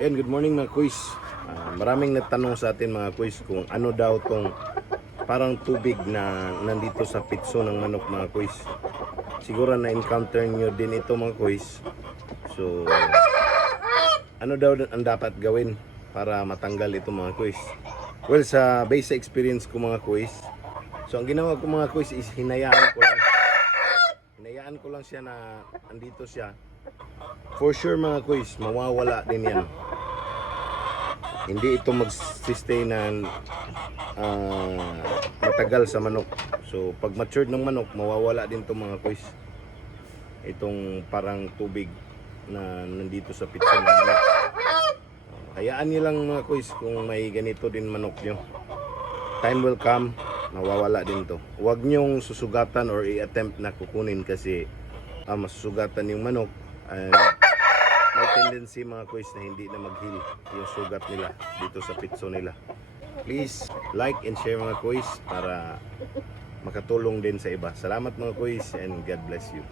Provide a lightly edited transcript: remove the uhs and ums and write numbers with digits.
Ayan, good morning mga kuys. Maraming nagtanong sa atin mga kuys kung ano daw tong parang tubig na nandito sa pitso ng manok mga kuys. Siguro na-encounter nyo din ito mga kuys. So, ano daw ang dapat gawin para matanggal ito mga kuys? Well, sa base experience ko mga kuys, so ang ginawa ko mga kuys is hinayaan ko lang siya na andito siya. For sure mga kuys, mawawala din yan. Hindi ito mag-stay na matagal sa manok. So pag matured ng manok, mawawala din to mga kuys. Itong parang tubig na nandito sa pitso ng manok. Hayaan nyo lang mga kuys kung may ganito din manok nyo. Time will come, mawawala din to. Huwag nyong susugatan or i-attempt na kukunin kasi masusugatan yung manok. May tendency mga kuys na hindi na mag-heal yung sugat nila dito sa pitso nila. Please like and share mga kuys para makatulong din sa iba. Salamat mga kuys and God bless you.